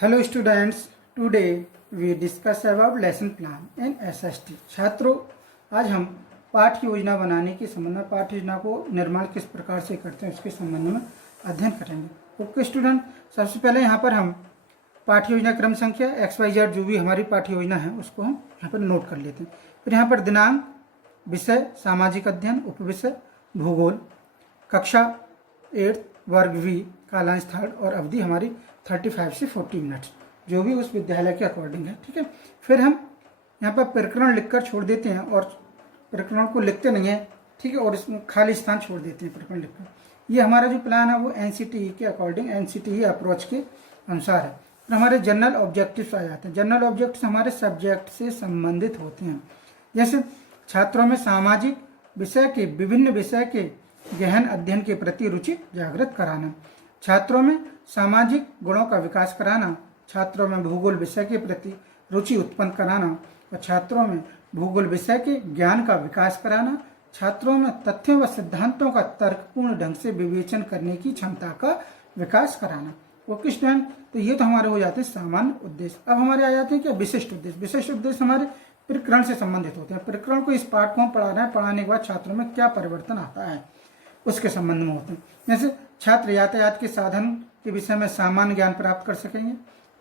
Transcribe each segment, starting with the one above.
Hello students, today we discuss about lesson plan in SST। छात्रों, आज हम पाठ्य योजना बनाने के संबंध में, पाठ्य योजना को निर्माण किस प्रकार से करते हैं उसके संबंध में अध्ययन करेंगे। ओके स्टूडेंट, सबसे पहले यहाँ पर हम पाठ्य योजना क्रम संख्या XYZ जो भी हमारी पाठ्य योजना है उसको हम यहाँ पर नोट कर लेते हैं। फिर यहाँ पर दिनांक, विषय सामाजिक अध्ययन, उपविषय भूगोल, कक्षा 8 वर्ग V, कालांश 3rd और अवधि हमारी 35 से 40 मिनट्स, जो भी उस विद्यालय के अकॉर्डिंग है। ठीक है, फिर हम यहाँ पर प्रकरण लिखकर छोड़ देते हैं और प्रकरण को लिखते नहीं है। ठीक है, और इसमें खाली स्थान छोड़ देते हैं प्रकरण लिखकर। ये हमारा जो प्लान है वो NCTE के अकॉर्डिंग, NCTE अप्रोच के अनुसार है। फिर हमारे जनरल ऑब्जेक्टिव्स आ जाते हैं। जनरल ऑब्जेक्टिव्स हमारे सब्जेक्ट से संबंधित होते हैं, जैसे छात्रों में सामाजिक विषय के, विभिन्न विषय के गहन अध्ययन के प्रति रुचि जागृत कराना, छात्रों में सामाजिक गुणों का विकास कराना, छात्रों में भूगोल विषय के प्रति रुचि उत्पन्न कराना और छात्रों में भूगोल विषय के ज्ञान का विकास कराना, छात्रों में तथ्यों व सिद्धांतों का तर्कपूर्ण ढंग से विवेचन करने की क्षमता का विकास कराना। ओके स्टूडेंट, तो ये तो हमारे हो जाते हैं सामान्य उद्देश्य। अब हमारे आ जाते हैं क्या विशिष्ट उद्देश्य। विशिष्ट उद्देश्य हमारे प्रकरण से संबंधित होते हैं। प्रकरण को, इस पाठ को हम पढ़ा रहे हैं, पढ़ाने के बाद छात्रों में क्या परिवर्तन आता है उसके संबंध में होते हैं। जैसे छात्र यातायात के साधन के विषय में सामान्य ज्ञान प्राप्त कर सकेंगे,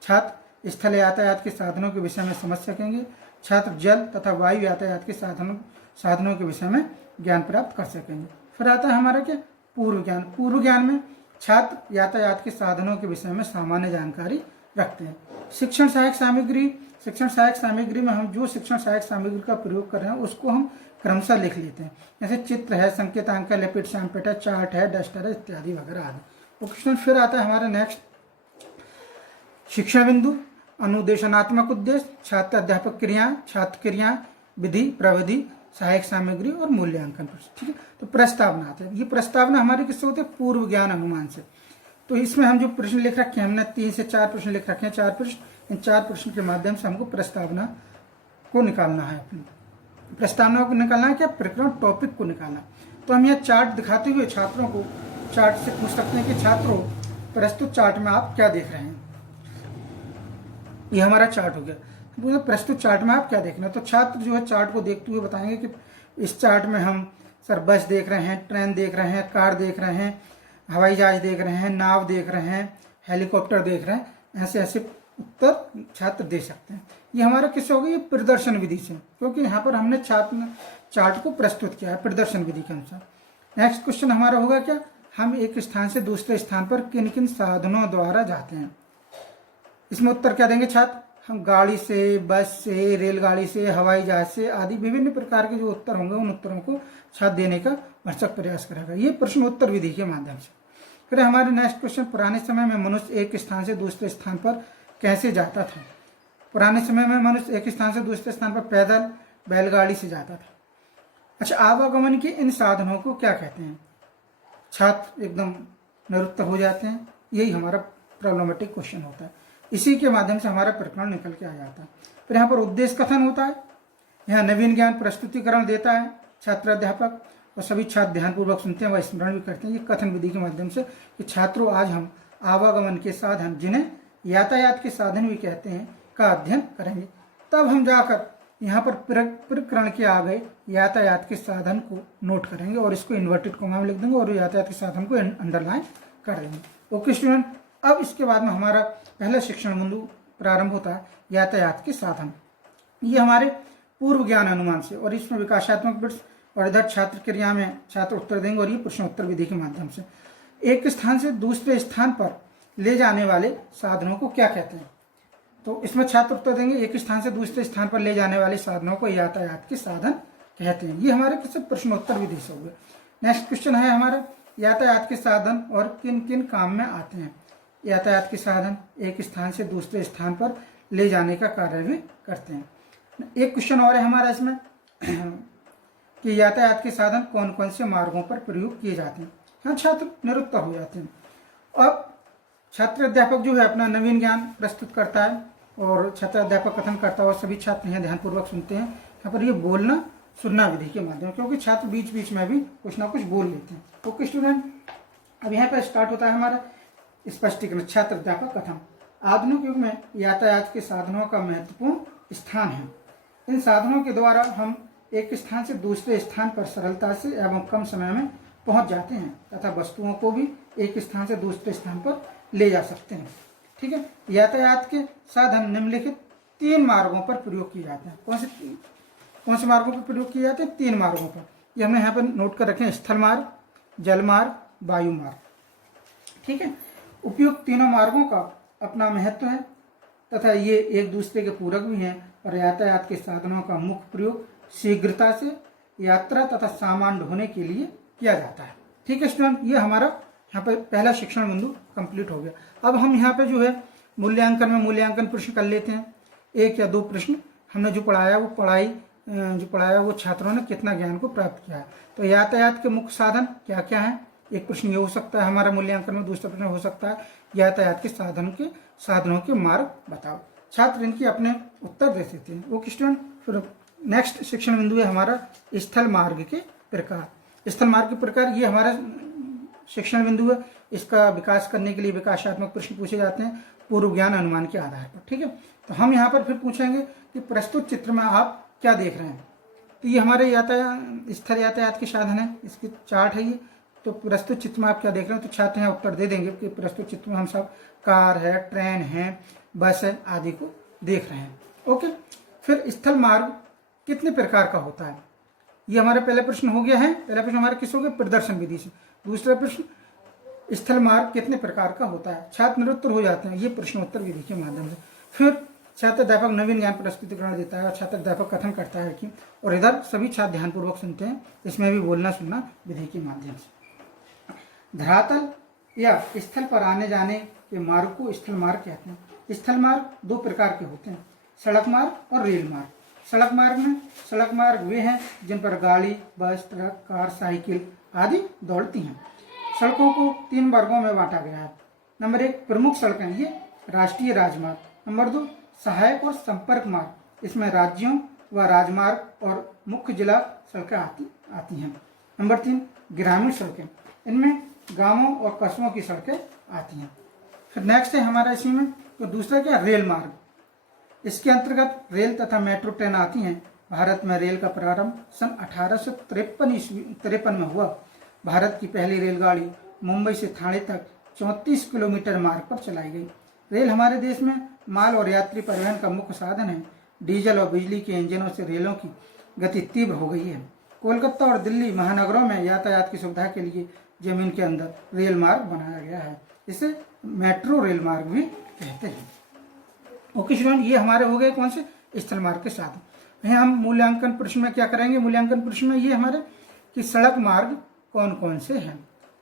छात्र स्थल यातायात के साधनों के विषय में समझ सकेंगे, छात्र जल तथा वायु यातायात के साधनों के विषय में ज्ञान प्राप्त कर सकेंगे। फिर आता है हमारा क्या पूर्व ज्ञान। पूर्व ज्ञान में छात्र यातायात के साधनों के विषय में सामान्य जानकारी रखते हैं। शिक्षण सहायक सामग्री, शिक्षण सहायक सामग्री में हम जो शिक्षण सहायक सामग्री का प्रयोग कर रहे हैं उसको हम क्रमशः लिख लेते हैं, जैसे चित्र है, संकेतांक है, लिपिड सैंपलेट है, चार्ट है, डस्टर है इत्यादि वगैरह आदि। ओके, फिर आता है हमारा नेक्स्ट शिक्षा बिंदु, अनुदेशनात्मक उद्देश्य, छात्र अध्यापक क्रिया, छात्र क्रिया, विधि प्रविधि, सहायक सामग्री और मूल्यांकन प्रश्न। ठीक है, तो प्रस्तावना आते हैं। ये प्रस्तावना हमारे किससे होते हैं? पूर्व ज्ञान अनुमान से। तो इसमें हम जो प्रश्न लिख रखे हैं, हमने 3 से 4 प्रश्न लिख रखे हैं, 4 प्रश्न। इन 4 प्रश्न के माध्यम से हमको प्रस्तावना को निकालना है। प्रस्तावना को निकालना है क्या? प्रकरण टॉपिक को निकालना। तो हम यहाँ चार्ट दिखाते हुए छात्रों को चार्ट से पूछ सकते हैं कि छात्रों प्रस्तुत चार्ट में आप क्या देख रहे हैं। ये हमारा चार्ट हो गया। प्रस्तुत चार्ट में आप क्या देख रहे हैं, तो छात्र जो है चार्ट को देखते हुए बताएंगे कि इस चार्ट में हम सर बस देख रहे हैं, ट्रेन देख रहे हैं, कार देख रहे हैं, हवाई जहाज देख रहे हैं, नाव देख रहे हैं, हेलीकॉप्टर देख रहे हैं। ऐसे ऐसे उत्तर छात्र दे सकते हैं। ये हमारा किससे होगा? ये प्रदर्शन विधि से, क्योंकि यहाँ पर हमने चार्ट को प्रस्तुत किया है प्रदर्शन विधि के अनुसार। नेक्स्ट क्वेश्चन हमारा होगा क्या? हम एक स्थान से दूसरे स्थान पर किन किन साधनों द्वारा जाते हैं। इसमें उत्तर क्या देंगे छात्र? हम गाड़ी से, बस से, रेलगाड़ी से, हवाई जहाज से आदि विभिन्न प्रकार के जो उत्तर होंगे उन उत्तरों को छात्र देने का भरसक प्रयास करेगा। ये प्रश्न उत्तर विधि के माध्यम से। फिर हमारे नेक्स्ट क्वेश्चन, पुराने समय में मनुष्य एक स्थान से दूसरे स्थान पर कैसे जाता था। पुराने समय में मनुष्य एक स्थान से दूसरे स्थान पर पैदल, बैलगाड़ी से जाता था। अच्छा, आवागमन के इन साधनों को क्या कहते हैं? छात्र एकदम निरुत्तर हो जाते हैं। यही हमारा प्रॉब्लमेटिक क्वेश्चन होता है। इसी के माध्यम से हमारा प्रकरण निकल के आ जाता है। फिर यहाँ पर उद्देश्य कथन होता है। यहाँ नवीन ज्ञान प्रस्तुतिकरण देता है छात्र अध्यापक, और सभी छात्र ध्यानपूर्वक सुनते हैं व स्मरण भी करते हैं। ये कथन विधि के माध्यम से कि छात्रों आज हम आवागमन के साधन, जिन्हें यातायात के साधन भी कहते हैं, का अध्ययन करेंगे। तब हम जाकर यहाँ पर प्रकरण के आगे यातायात के साधन को नोट करेंगे और इसको इन्वर्टेड कॉमा में लिख देंगे और यातायात के साधन को अंडरलाइन कर देंगे। ओके स्टूडेंट, अब इसके बाद में हमारा पहला शिक्षण बिंदु प्रारंभ होता है, यातायात के साधन। ये हमारे पूर्व ज्ञान अनुमान से, और इसमें विकासात्मक बिट्स और इधर छात्र क्रिया में छात्र उत्तर देंगे, और ये प्रश्नोत्तर विधि के माध्यम से। एक स्थान से दूसरे स्थान पर ले जाने वाले साधनों को क्या कहते हैं? तो इसमें छात्र उत्तर देंगे, एक स्थान से दूसरे स्थान पर ले जाने वाले साधनों को यातायात के साधन कहते हैं। ये हमारे किसी प्रश्नोत्तर विधि से हो गए। नेक्स्ट क्वेश्चन है हमारा, यातायात के साधन और किन किन काम में आते हैं। यातायात के साधन एक स्थान से दूसरे स्थान पर ले जाने का कार्य भी करते हैं। एक क्वेश्चन और है हमारा इसमें कि यातायात के साधन कौन कौन से मार्गों पर प्रयोग किए जाते हैं। यहाँ छात्र निरुत्तर हो जाते हैं। अब छात्र अध्यापक जो है अपना नवीन ज्ञान प्रस्तुत करता है और छात्र अध्यापक कथन करता है और सभी छात्र यहाँ ध्यानपूर्वक सुनते हैं। यहाँ पर ये बोलना सुनना विधि के माध्यम, क्योंकि छात्र बीच बीच में भी कुछ ना कुछ बोल लेते हैं। ओके स्टूडेंट, अब यहाँ पर स्टार्ट होता है हमारा स्पष्टीकरण, छात्र अध्यापक कथन। आधुनिक युग में यातायात के साधनों का महत्वपूर्ण स्थान है। इन साधनों के द्वारा हम एक स्थान से दूसरे स्थान पर सरलता से एवं कम समय में पहुंच जाते हैं तथा वस्तुओं को भी एक स्थान से दूसरे स्थान पर ले जा सकते हैं। ठीक है, यातायात के साधन निम्नलिखित 3 मार्गों पर प्रयोग किए जाते हैं। कौन से मार्गों पर प्रयोग किए जाते हैं? 3 मार्गों पर। ये हमने यहाँ पर नोट कर रखे हैं, स्थल मार्ग, जल मार्ग, वायु मार्ग। ठीक है, उपयुक्त तीनों मार्गों का अपना महत्व है तथा ये एक दूसरे के पूरक भी हैं और यातायात के साधनों का मुख्य प्रयोग शीघ्रता से यात्रा तथा सामान ढोने के लिए किया जाता है। ठीक है स्टूडेंट, ये हमारा यहाँ पर पहला शिक्षण बिंदु कंप्लीट हो गया। अब हम यहाँ पे जो है मूल्यांकन प्रश्न कर लेते हैं। 1 या 2 प्रश्न हमने जो पढ़ाया वो छात्रों ने कितना ज्ञान को प्राप्त किया है। तो यातायात के मुख्य साधन क्या क्या हैं? एक प्रश्न ये हो सकता है हमारा मूल्यांकन में। दूसरा प्रश्न हो सकता है यातायात के साधनों के मार्ग बताओ। छात्र इनके अपने उत्तर दे सकते हैं। ओके स्टूडेंट, फिर नेक्स्ट शिक्षण बिंदु है हमारा स्थल मार्ग के प्रकार। स्थल मार्ग के प्रकार ये हमारा शिक्षण बिंदु है। इसका विकास करने के लिए विकासात्मक प्रश्न पूछे जाते हैं पूर्व ज्ञान अनुमान के आधार पर। ठीक है, तो हम यहाँ पर फिर पूछेंगे कि प्रस्तुत चित्र में आप क्या देख रहे हैं। तो ये हमारे स्थल यातायात के साधन है, इसकी चार्ट है ये। तो प्रस्तुत चित्र में आप क्या देख रहे हैं? तो छात्र यहाँ उत्तर दे देंगे कि प्रस्तुत चित्र में हम सब कार है, ट्रेन है, बस है आदि को देख रहे हैं। ओके, फिर स्थल मार्ग कितने प्रकार का होता है? ये हमारा पहला प्रश्न हो गया है। पहला प्रश्न हमारा किस हो गया? प्रदर्शन विधि से। दूसरा प्रश्न स्थल मार्ग कितने प्रकार का होता है? छात्र निरुत्तर हो जाते हैं ये प्रश्नोत्तर विधि के माध्यम से। फिर छात्र अध्यापक नवीन ज्ञान प्रस्तुतिकरण देता है और छात्र अध्यापक कथन करता है कि, और इधर सभी छात्र ध्यानपूर्वक सुनते हैं। इसमें भी बोलना सुनना विधि के माध्यम से। धरातल या स्थल पर आने जाने के मार्ग को स्थल मार्ग कहते हैं। स्थल मार्ग 2 प्रकार के होते हैं, सड़क मार्ग और रेल मार्ग। सड़क मार्ग वे हैं जिन पर गाड़ी, बस, ट्रक, कार, साइकिल आदि दौड़ती हैं। सड़कों को 3 वर्गों में बांटा गया है। नंबर 1 प्रमुख सड़कें, ये राष्ट्रीय राजमार्ग। नंबर 2 सहायक और संपर्क मार्ग, इसमें राज्यों व राजमार्ग और मुख्य जिला सड़कें आती हैं। नंबर 3 ग्रामीण सड़कें, इनमें गांवों और कस्बों की सड़कें आती हैं। फिर नेक्स्ट है हमारा इसी में तो दूसरा क्या? रेल मार्ग। इसके अंतर्गत रेल तथा मेट्रो ट्रेन आती हैं। भारत में रेल का प्रारंभ सन 1853 में हुआ। भारत की पहली रेलगाड़ी मुंबई से ठाणे तक 34 किलोमीटर मार्ग पर चलाई गई। रेल हमारे देश में माल और यात्री परिवहन का मुख्य साधन है। डीजल और बिजली के इंजनों से रेलों की गति तीव्र हो गई है। कोलकाता और दिल्ली महानगरों में यातायात की सुविधा के लिए जमीन के अंदर रेल मार्ग बनाया गया है। इसे मेट्रो रेल मार्ग भी कहते हैं। ओके स्टूडेंट, ये हमारे हो गए कौन से? स्थल मार्ग के साधन। वहीं हम मूल्यांकन प्रश्न में क्या करेंगे? मूल्यांकन प्रश्न में ये हमारे कि सड़क मार्ग कौन कौन से हैं।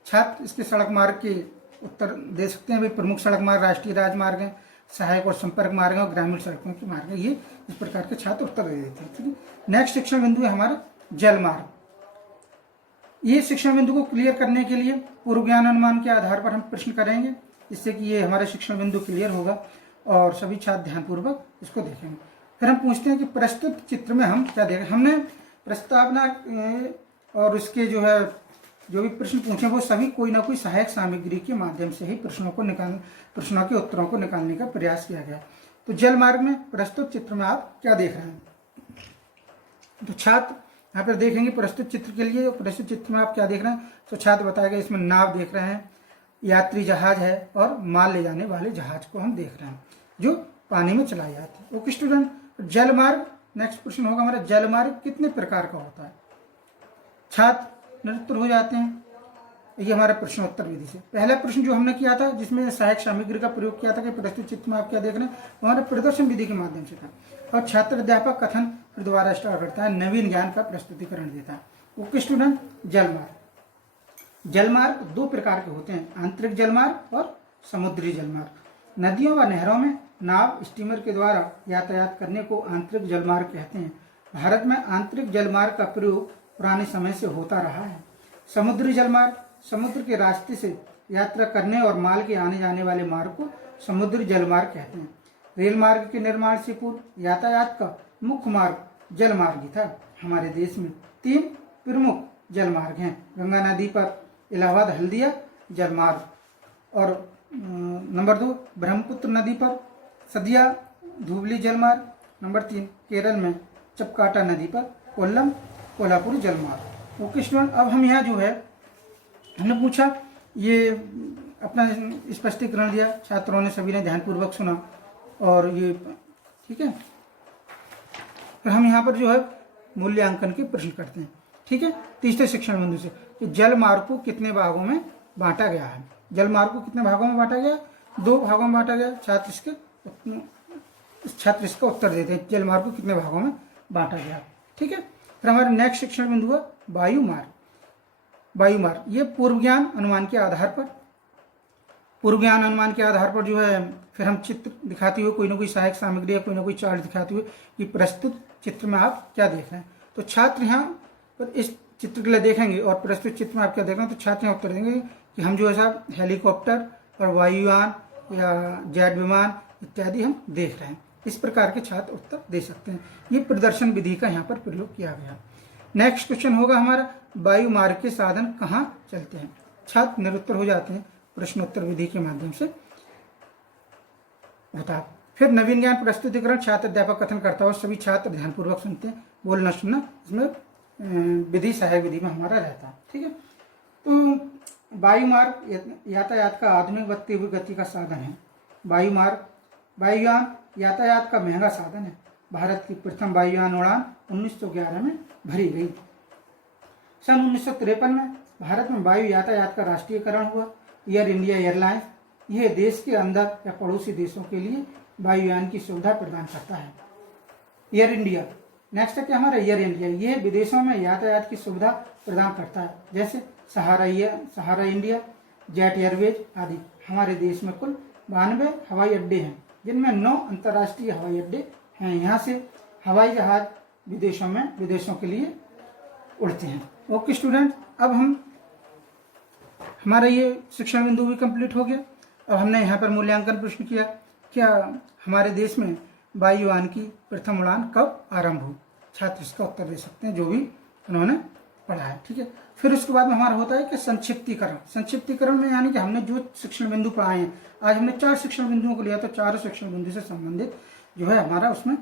छात्र इसके सड़क मार्ग के उत्तर दे सकते हैं। भाई प्रमुख सड़क मार्ग राष्ट्रीय राजमार्ग है, सहायक और संपर्क मार्ग है और ग्रामीण सड़कों के मार्ग है। ये इस प्रकार के छात्र उत्तर दे देते हैं। ठीक है, नेक्स्ट शिक्षण बिंदु है हमारा जल मार्ग। ये शिक्षण बिंदु को क्लियर करने के लिए पूर्व ज्ञान अनुमान के आधार पर हम प्रश्न करेंगे, जिससे कि ये हमारा शिक्षण बिंदु क्लियर होगा और सभी छात्र ध्यानपूर्वक इसको देखेंगे। फिर हम पूछते हैं कि प्रस्तुत चित्र में हम क्या देखें। हमने प्रस्तावना और उसके जो भी प्रश्न पूछे वो सभी कोई ना कोई सहायक सामग्री के माध्यम से ही प्रश्नों के उत्तरों को निकालने का प्रयास किया गया। तो जल मार्ग में प्रस्तुत चित्र में आप क्या देख रहे हैं? तो छात्र यहाँ पर देखेंगे प्रस्तुत चित्र के लिए। प्रस्तुत चित्र में आप क्या देख रहे हैं? तो छात्र बताएगा इसमें नाव देख रहे हैं, यात्री जहाज है और माल ले जाने वाले जहाज को हम देख रहे हैं जो पानी में चलाई जाती है। ओके स्टूडेंट, जल मार्ग नेक्स्ट प्रश्न होगा हमारा, जल मार्ग कितने प्रकार का होता है? छात्र निरुत्तर हो जाते हैं। ये हमारा प्रश्नोत्तर विधि से। पहला प्रश्न जो हमने किया था जिसमें सहायक सामग्री का प्रयोग किया था कि प्रस्तुत चित्र में आप क्या देख रहे हैं, हमारा प्रदर्शन विधि के माध्यम से था। और छात्र अध्यापक कथन फिर दोबारा स्टार्ट करता है, नवीन ज्ञान का प्रस्तुतिकरण देता है। ओके स्टूडेंट, जल मार्ग 2 प्रकार के होते हैं, आंतरिक जलमार्ग और समुद्री जलमार्ग। नदियों व नहरों में नाव स्टीमर के द्वारा यातायात करने को आंतरिक जलमार्ग कहते हैं। भारत में आंतरिक जलमार्ग का प्रयोग पुराने समय से होता रहा है। समुद्री जलमार्ग समुद्र के रास्ते से यात्रा करने और माल के आने जाने वाले मार्ग को समुद्री जलमार्ग कहते हैं। रेल मार्ग के निर्माण से पूर्व यातायात का मुख्य मार्ग जलमार्ग ही था। हमारे देश में 3 प्रमुख जलमार्ग हैं, गंगा नदी पर इलाहाबाद हल्दिया जलमार्ग और नंबर 2 ब्रह्मपुत्र नदी पर सदिया धुबली जलमार्ग। नंबर 3 केरल में चपकाटा नदी पर कोल्लम कोल्हापुर जलमार्ग। ओके स्टूडेंट, अब हम यहाँ जो है हमने पूछा, ये अपना स्पष्टीकरण दिया, छात्रों ने सभी ने ध्यानपूर्वक सुना और ये ठीक है। फिर हम यहाँ पर जो है मूल्यांकन के प्रश्न करते हैं। ठीक है, तीसरे शिक्षण बिंदु से कि जल मार्ग को कितने भागों में बांटा गया है। जल मार्ग को कितने भागों में बांटा गया? 2 भागों में बांटा गया। छात्र इसका उत्तर देते हैं, जल मार्ग को कितने भागों में बांटा गया। ठीक है, फिर हमारा नेक्स्ट शिक्षण बिंदु है वायु मार्ग। वायु मार्ग ये पूर्व ज्ञान अनुमान के आधार पर जो है फिर हम चित्र दिखाते हुए कोई ना कोई सहायक सामग्री या कोई ना कोई चार्ट दिखाते हुए कि प्रस्तुत चित्र में आप क्या देख रहे हैं। तो छात्र यहाँ पर इस चित्र के लिए देखेंगे और प्रस्तुत चित्र में आप क्या देख रहे हैं, तो छात्र यहाँ उत्तर देंगे कि हम जो है साहब हेलीकॉप्टर और वायुयान या जेट विमान इत्यादि हम देख रहे हैं। इस प्रकार के छात्र उत्तर दे सकते हैं। ये प्रदर्शन विधि का यहाँ पर प्रयोग किया गया। नेक्स्ट क्वेश्चन होगा हमारा, वायु मार्ग के साधन कहाँ चलते हैं। छात्र निरुत्तर हो जाते हैं प्रश्नोत्तर विधि के माध्यम से होता। फिर नवीन ज्ञान प्रस्तुतिकरण छात्र अध्यापक कथन करता हो, सभी छात्र ध्यानपूर्वक सुनते हैं, बोलना सुनना इसमें विधि सहायक विधि में हमारा रहता है। ठीक है, तो वायु मार्ग यातायात का आधुनिक बढ़ती हुई गति का साधन है। वायु मार्ग वायुयान यातायात का महंगा साधन है। भारत की प्रथम वायुयान उड़ान 1911 में भरी गई। सन 1953 में भारत में वायु यातायात का राष्ट्रीयकरण हुआ। एयर इंडिया एयरलाइंस यह देश के अंदर या पड़ोसी देशों के लिए वायुयान की सुविधा प्रदान करता है। एयर इंडिया नेक्स्ट है कि हमारा एयर इंडिया यह विदेशों में यातायात की सुविधा प्रदान करता है, जैसे सहारा इंडिया, जेट एयरवेज आदि। हमारे देश में कुल 92 हवाई अड्डे हैं, जिनमें 9 अंतर्राष्ट्रीय हवाई अड्डे हैं। यहाँ से हवाई जहाज विदेशों के लिए उड़ते हैं। ओके स्टूडेंट, अब हमारा ये शिक्षण बिंदु भी कंप्लीट हो गया। अब हमने यहाँ पर मूल्यांकन प्रश्न किया, क्या हमारे देश में वायुयान की प्रथम उड़ान कब आरंभ हुई। छात्र इसका उत्तर दे सकते हैं जो भी उन्होंने पढ़ा है। ठीक है, फिर उसके बाद में हमारा होता है कि संक्षिप्तीकरण में यानी कि हमने जो शिक्षण बिंदु पढ़ाए हैं, आज हमने 4 शिक्षण बिंदुओं को लिया, तो 4 शिक्षण बिंदु से संबंधित जो है हमारा उसमें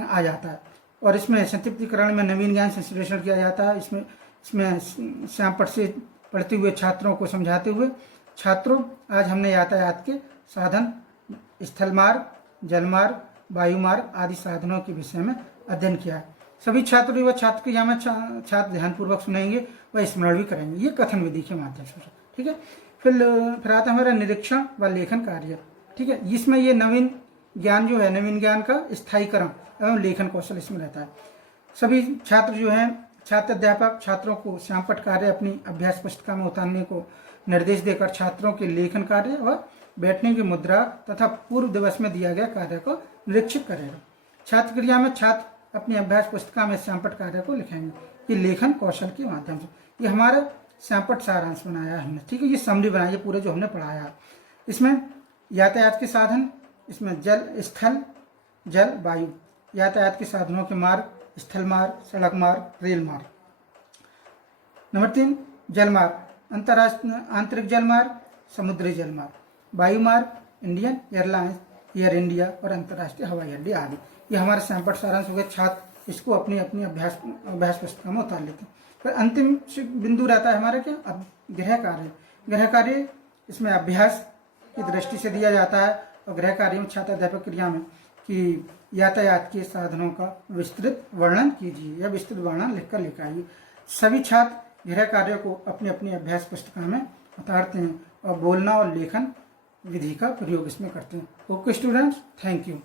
आ जाता है। और इसमें संक्षिप्तीकरण में नवीन ज्ञान संश्लेषण किया जाता है। इसमें श्यामपट्ट से पढ़ते हुए छात्रों को समझाते हुए, छात्रों आज हमने यातायात के साधन स्थल मार्ग, जल मार्ग, वायु मार्ग आदि साधनों के विषय में अध्ययन किया है। सभी छात्रों व छात्र के यहाँ छात्र ध्यानपूर्वक सुनेंगे व स्मरण भी करेंगे, ये कथन विधि के माध्यम से। ठीक है, फिर आता है हमारा निरीक्षण व लेखन कार्य। ठीक है, इसमें ये नवीन ज्ञान का स्थायीकरण एवं लेखन कौशल इसमें रहता है। सभी छात्र जो हैं, छात्र अध्यापक छात्रों को श्यामपट्ट कार्य अपनी अभ्यास पुस्तिका में उतारने को निर्देश देकर छात्रों के लेखन कार्य व बैठने की मुद्रा तथा पूर्व दिवस में दिया गया कार्य को निरीक्षित करेगा। छात्र क्रिया में छात्र अपनी अभ्यास पुस्तिका में श्यामपट्ट कार्य को लिखेंगे, ये लेखन कौशल के माध्यम से। ये हमारा श्यामपट्ट सारांश बनाया हमने। ठीक है, ये समरी बनाई है पूरे जो हमने पढ़ाया। इसमें यातायात के साधन, इसमें स्थल जल वायु, यातायात के साधनों के मार्ग, स्थल मार्ग, सड़क मार्ग, रेल मार्ग। नंबर 3 जल मार्ग, आंतरिक जल मार्ग, समुद्री जल मार्ग, वायु मार्ग, इंडियन एयरलाइंस, एयर इंडिया और अंतर्राष्ट्रीय हवाई अड्डे आदि। ये हमारा श्यामपट्ट सारांश हो गया। छात्र इसको अपनी अभ्यास पुस्तिका में उतार लेते हैं। फिर अंतिम बिंदु रहता है हमारा क्या, अब गृह कार्य इसमें अभ्यास की दृष्टि से दिया जाता है। और गृह कार्य में छात्र अध्यापक क्रिया में कि यातायात के साधनों का विस्तृत वर्णन कीजिए या विस्तृत वर्णन लिखकर लेकर आइए। सभी छात्र गृह कार्य को अपनी अपनी अभ्यास पुस्तिका में उतारते हैं और बोलना और लेखन विधि का प्रयोग इसमें करते हैं। Okay students, thank you.